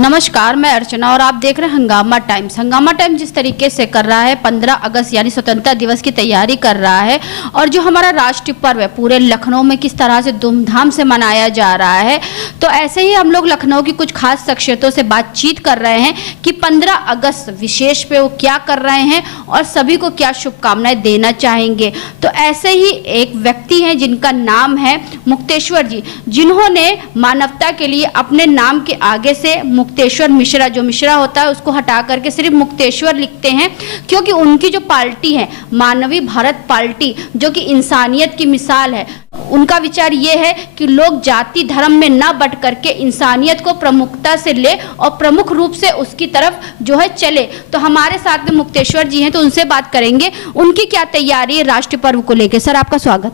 नमस्कार, मैं अर्चना और आप देख रहे हैं हंगामा टाइम्स। हंगामा टाइम्स जिस तरीके से कर रहा है 15 अगस्त यानी स्वतंत्रता दिवस की तैयारी कर रहा है और जो हमारा राष्ट्रीय पर्व है पूरे लखनऊ में किस तरह से धूमधाम से मनाया जा रहा है, तो ऐसे ही हम लोग लखनऊ की कुछ खास शख्सियतों से बातचीत कर रहे हैं कि 15 अगस्त विशेष पे वो क्या कर रहे हैं और सभी को क्या शुभकामनाएं देना चाहेंगे। तो ऐसे ही एक व्यक्ति हैं जिनका नाम है मुक्तेश्वर जी, जिन्होंने मानवता के लिए अपने नाम के आगे से मुक्तेश्वर मिश्रा, जो मिश्रा होता है उसको हटा करके सिर्फ मुक्तेश्वर लिखते हैं, क्योंकि उनकी जो पार्टी है मानवीय भारत पार्टी, जो कि इंसानियत की मिसाल है, उनका विचार ये है कि लोग जाति धर्म में न बट करके इंसानियत को प्रमुखता से ले और प्रमुख रूप से उसकी तरफ जो है चले। तो हमारे साथ में मुक्तेश्वर जी हैं, तो उनसे बात करेंगे उनकी क्या तैयारी है राष्ट्रीय पर्व को लेकर। सर, आपका स्वागत।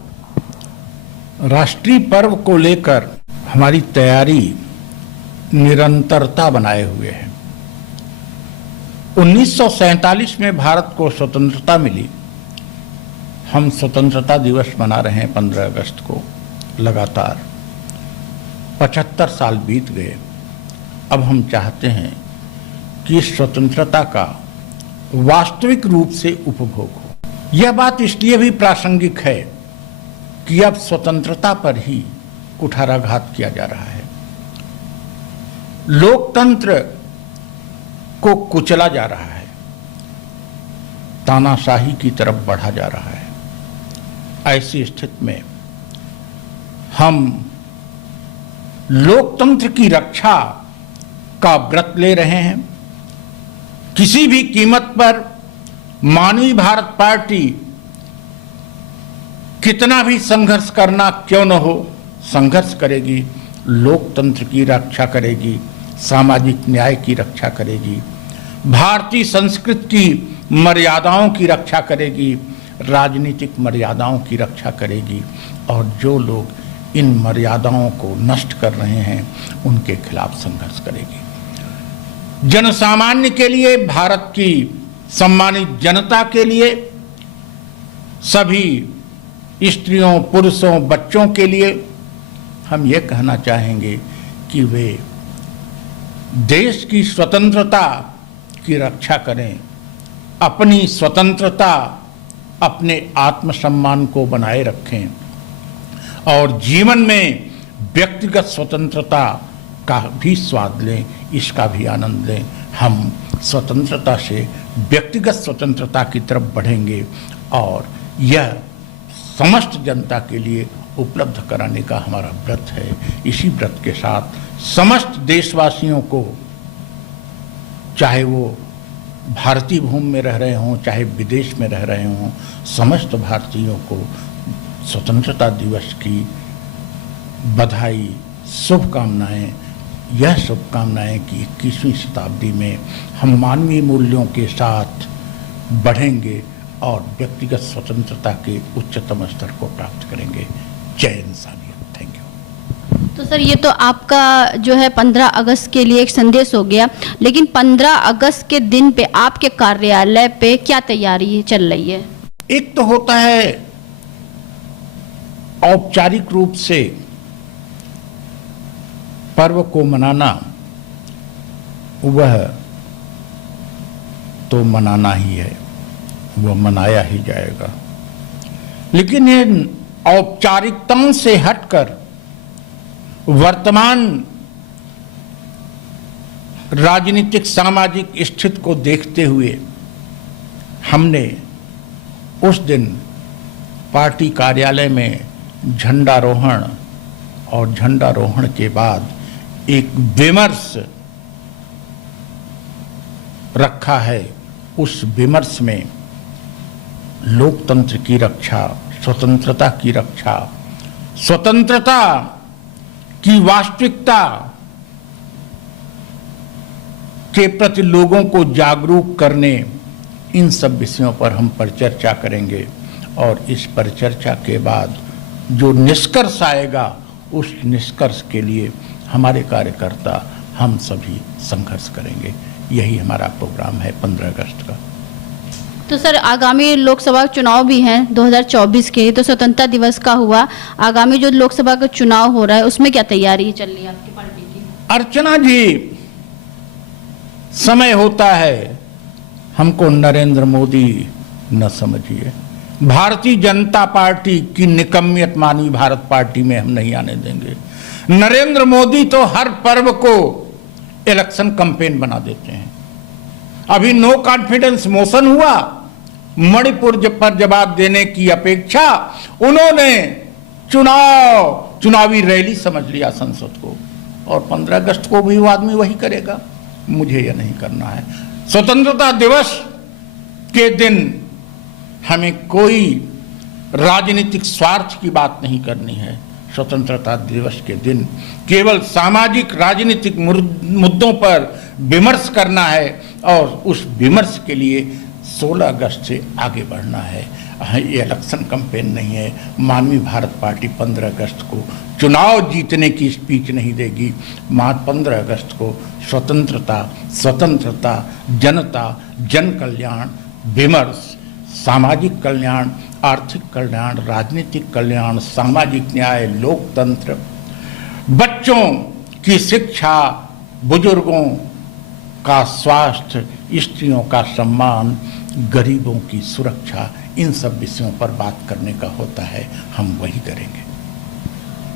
राष्ट्रीय पर्व को लेकर हमारी तैयारी निरंतरता बनाए हुए है। 1947 में भारत को स्वतंत्रता मिली। हम स्वतंत्रता दिवस मना रहे हैं 15 अगस्त को। लगातार 75 साल बीत गए। अब हम चाहते हैं कि स्वतंत्रता का वास्तविक रूप से उपभोग हो। यह बात इसलिए भी प्रासंगिक है कि अब स्वतंत्रता पर ही कुठाराघात किया जा रहा है। लोकतंत्र को कुचला जा रहा है, तानाशाही की तरफ बढ़ा जा रहा है। ऐसी स्थिति में हम लोकतंत्र की रक्षा का व्रत ले रहे हैं। किसी भी कीमत पर मानवीय भारत पार्टी कितना भी संघर्ष करना क्यों न हो, संघर्ष करेगी, लोकतंत्र की रक्षा करेगी, सामाजिक न्याय की रक्षा करेगी, भारतीय संस्कृति की मर्यादाओं की रक्षा करेगी, राजनीतिक मर्यादाओं की रक्षा करेगी और जो लोग इन मर्यादाओं को नष्ट कर रहे हैं उनके खिलाफ संघर्ष करेगी। जनसामान्य के लिए, भारत की सम्मानित जनता के लिए, सभी स्त्रियों, पुरुषों, बच्चों के लिए हम ये कहना चाहेंगे कि वे देश की स्वतंत्रता की रक्षा करें, अपनी स्वतंत्रता, अपने आत्मसम्मान को बनाए रखें और जीवन में व्यक्तिगत स्वतंत्रता का भी स्वाद लें, इसका भी आनंद लें। हम स्वतंत्रता से व्यक्तिगत स्वतंत्रता की तरफ बढ़ेंगे और यह समस्त जनता के लिए उपलब्ध कराने का हमारा व्रत है। इसी व्रत के साथ समस्त देशवासियों को, चाहे वो भारतीय भूमि में रह रहे हों, चाहे विदेश में रह रहे हों, समस्त भारतीयों को स्वतंत्रता दिवस की बधाई, शुभकामनाएं। यह शुभकामनाएं कि 21वीं शताब्दी में हम मानवीय मूल्यों के साथ बढ़ेंगे और व्यक्तिगत स्वतंत्रता के उच्चतम स्तर को प्राप्त करेंगे। जय इंसानियत। Thank you. तो सर, ये तो आपका जो है 15 अगस्त के लिए एक संदेश हो गया, लेकिन 15 अगस्त के दिन पे आपके कार्यालय पे क्या तैयारी चल रही है? एक तो होता है औपचारिक रूप से पर्व को मनाना, वह तो मनाना ही है, वह मनाया ही जाएगा। लेकिन इन औपचारिकताओं से हटकर वर्तमान राजनीतिक सामाजिक स्थिति को देखते हुए हमने उस दिन पार्टी कार्यालय में झंडारोहण और झंडारोहण के बाद एक विमर्श रखा है। उस विमर्श में लोकतंत्र की रक्षा, स्वतंत्रता की रक्षा, स्वतंत्रता की वास्तविकता के प्रति लोगों को जागरूक करने, इन सब विषयों पर हम परिचर्चा करेंगे और इस परिचर्चा के बाद जो निष्कर्ष आएगा उस निष्कर्ष के लिए हमारे कार्यकर्ता, हम सभी संघर्ष करेंगे। यही हमारा प्रोग्राम है 15 अगस्त का। तो सर, आगामी लोकसभा चुनाव भी हैं 2024 के, तो स्वतंत्रता दिवस का हुआ, आगामी जो लोकसभा का चुनाव हो रहा है उसमें क्या तैयारी चल रही है आपकी पार्टी की? अर्चना जी, समय होता है हमको नरेंद्र मोदी न समझिए, भारतीय जनता पार्टी की निकम्मियत मानवी भारत पार्टी में हम नहीं आने देंगे। नरेंद्र मोदी तो हर पर्व को इलेक्शन कैंपेन बना देते हैं। अभी नो कॉन्फिडेंस मोशन हुआ, मणिपुर पर जवाब देने की अपेक्षा उन्होंने चुनावी रैली समझ लिया संसद को, और 15 अगस्त को भी वो आदमी वही करेगा। मुझे यह नहीं करना है। स्वतंत्रता दिवस के दिन हमें कोई राजनीतिक स्वार्थ की बात नहीं करनी है। स्वतंत्रता दिवस के दिन केवल सामाजिक राजनीतिक मुद्दों पर विमर्श करना है, और उस विमर्श के लिए 16 अगस्त से आगे बढ़ना है। ये इलेक्शन कैंपेन नहीं है। मानवी भारत पार्टी 15 अगस्त को चुनाव जीतने की स्पीच नहीं देगी। 15 अगस्त को स्वतंत्रता, जनता, जन कल्याण, विमर्श, सामाजिक कल्याण, आर्थिक कल्याण, राजनीतिक कल्याण, सामाजिक न्याय, लोकतंत्र, बच्चों की शिक्षा, बुजुर्गों का स्वास्थ्य, स्त्रियों का सम्मान, गरीबों की सुरक्षा, इन सब विषयों पर बात करने का होता है। हम वही करेंगे।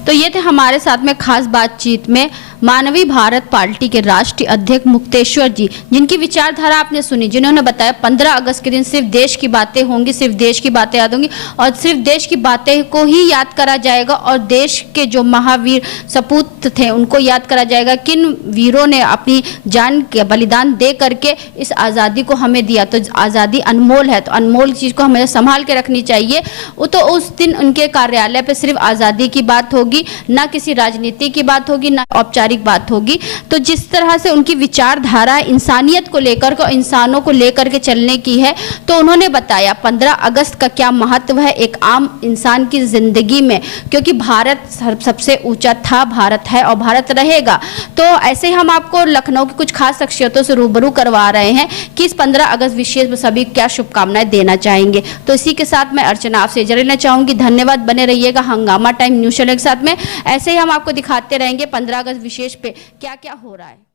तो ये थे हमारे साथ में खास बातचीत में मानवी भारत पार्टी के राष्ट्रीय अध्यक्ष मुक्तेश्वर जी, जिनकी विचारधारा आपने सुनी, जिन्होंने बताया 15 अगस्त के दिन सिर्फ देश की बातें होंगी, सिर्फ देश की बातें याद होंगी, और सिर्फ देश की बातें को ही याद करा जाएगा, और देश के जो महावीर सपूत थे उनको याद करा जाएगा, किन वीरों ने अपनी जान के बलिदान दे करके इस आज़ादी को हमें दिया। तो आज़ादी अनमोल है, तो अनमोल चीज़ को हमें संभाल के रखनी चाहिए। वो तो उस दिन उनके कार्यालय पर सिर्फ आज़ादी की बात होगी, ना किसी राजनीति की बात होगी, ना औपचारिक बात होगी। तो जिस तरह से उनकी विचारधारा इंसानियत को लेकर के, इंसानों को लेकर के चलने की है, तो उन्होंने बताया 15 अगस्त का क्या महत्व है एक आम इंसान की जिंदगी में, क्योंकि भारत सबसे ऊंचा था, भारत है और भारत रहेगा। तो ऐसे ही हम आपको लखनऊ की कुछ खास शख्सियतों से रूबरू करवा रहे हैं कि इस 15 अगस्त विशेष में सभी क्या शुभकामनाएं देना चाहेंगे। तो इसी के साथ मैं अर्चना आपसे इजाजत लेना चाहूंगी। धन्यवाद, बने रहिएगा हंगामा टाइम न्यूज़ चैनल के साथ में। ऐसे ही हम आपको दिखाते रहेंगे 15 अगस्त विशेष पे क्या क्या हो रहा है।